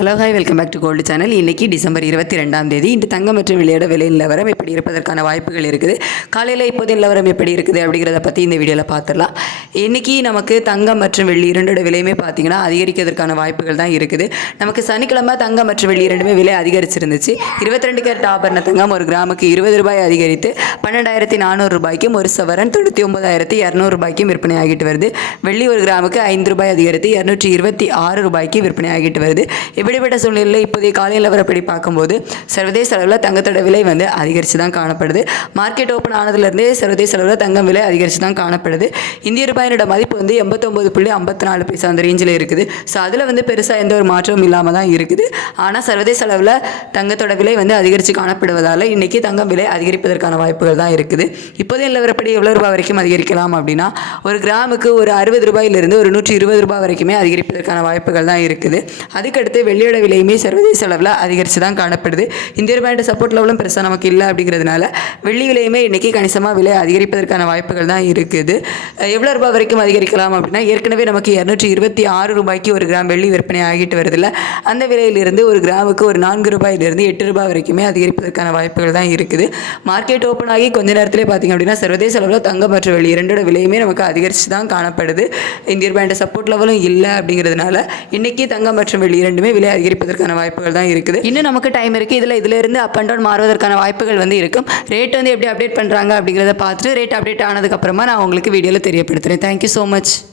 Hello hi welcome back to gold channel இன்றைக்கி December இருபத்தி ரெண்டாம் தேதி. இன்று தங்கம் மற்றும் வெளியோட விலை நிலவரம் எப்படி இருப்பதற்கான வாய்ப்புகள் இருக்குது? காலையில் இப்போது நிலவரம் எப்படி இருக்குது அப்படிங்கிறத பற்றி இந்த வீடியோவில் பார்த்துடலாம். இன்றைக்கி நமக்கு தங்கம் மற்றும் வெள்ளி இரண்டோட விலையுமே பார்த்திங்கன்னா அதிகரிக்கிறதுக்கான வாய்ப்புகள் தான் இருக்குது. நமக்கு சனிக்கிழமை தங்கம் மற்றும் வெள்ளி இரண்டுமே விலை அதிகரிச்சிருந்துச்சு. இருபத்தி ரெண்டு கேரட் ஆபரண தங்கம் ஒரு கிராமுக்கு இருபது ரூபாய் அதிகரித்து பன்னெண்டாயிரத்தி நானூறு ரூபாய்க்கும் ஒரு சவரன் தொண்ணூற்றி ஒன்பதாயிரத்தி இரநூறு ரூபாய்க்கும் விற்பனை ஆகிட்டு வருது. வெள்ளி ஒரு கிராமுக்கு ஐந்து ரூபாய் அதிகரித்து இரநூற்றி இருபத்தி ஆறு ரூபாய்க்கு விற்பனை ஆகிட்டு வருது. இப்படிப்பட்ட சூழ்நிலையில் இப்போதைய காலை நிலவரப்படி பார்க்கும்போது சர்வதேச அளவில் தங்கத்தோட விலை வந்து அதிகரித்து தான் காணப்படுது. மார்க்கெட் ஓப்பன் ஆனதுலேருந்தே சர்வதேச அளவில் தங்கம் விலை அதிகரித்து தான் காணப்படுது. இந்திய ரூபாயினோட மதிப்பு வந்து எண்பத்தொம்பது புள்ளி ஐம்பத்தி நாலு பைசா அந்த ரேஞ்சில் இருக்குது. ஸோ அதில் வந்து பெருசாக எந்த ஒரு மாற்றமும் இல்லாமல் தான் இருக்குது. ஆனால் சர்வதேச அளவில் தங்கத்தோட விலை வந்து அதிகரித்து காணப்படுவதால் இன்றைக்கி தங்கம் விலை அதிகரிப்பதற்கான வாய்ப்புகள் தான் இருக்குது. இப்போதைய நிலவரப்படி எவ்வளோ ரூபாய் வரைக்கும் அதிகரிக்கலாம் அப்படின்னா ஒரு கிராமுக்கு ஒரு அறுபது ரூபாயிலிருந்து ஒரு நூற்றி இருபது ரூபாய் வரைக்குமே அதிகரிப்பதற்கான வாய்ப்புகள் தான் இருக்குது. அதுக்கடுத்து வெள்ளியோட விலையுமே சர்வதேச அளவில் அதிகரித்து தான் காணப்படுது. இந்திய ரூபாயோட சப்போர்ட் லெவலும் பெருசாக நமக்கு இல்லை அப்படிங்கிறதுனால வெள்ளி விலையுமே இன்றைக்கி கணிசமாக விலை அதிகரிப்பதற்கான வாய்ப்புகள் தான் இருக்குது. எவ்வளோ ரூபாய் வரைக்கும் அதிகரிக்கலாம் அப்படின்னா ஏற்கனவே நமக்கு இரநூற்றி இருபத்தி ஆறு ரூபாய்க்கு ஒரு கிராம் வெள்ளி விற்பனை ஆகிட்டு வருதில்ல. அந்த விலையிலிருந்து ஒரு கிராமுக்கு ஒரு நான்கு ரூபாயிலிருந்து எட்டு ரூபாய் வரைக்குமே அதிகரிப்பதற்கான வாய்ப்புகள் தான் இருக்குது. மார்க்கெட் ஓப்பன் ஆகி கொஞ்ச நேரத்திலே பார்த்திங்க அப்படின்னா சர்வதேச அளவில் தங்கம் மற்றும் வெள்ளி இரண்டோட விலையுமே நமக்கு அதிகரித்து தான் காணப்படுது இந்திய ரூபாயோட சப்போர்ட் லெவலும் இல்லை அப்படிங்கிறதுனால இன்றைக்கி தங்கம் மற்றும் வெள்ளி இரண்டுமே விலை அதிகரிப்பதற்கான வாய்ப்புகள் தான் இருக்குது. இன்னும் நமக்கு டைம் இருக்குது இதில் இதிலிருந்து அப் அண்ட் டவுன் மாறுவதற்கான வாய்ப்புகள் வந்து இருக்கும். ரேட் வந்து எப்படி அப்டேட் பண்ணுறாங்க அப்படிங்கிறத பார்த்துட்டு ரேட் அப்டேட் ஆனதுக்கப்புறமா நான் உங்களுக்கு வீடியோவில் தெரியப்படுத்துகிறேன் thank you so much.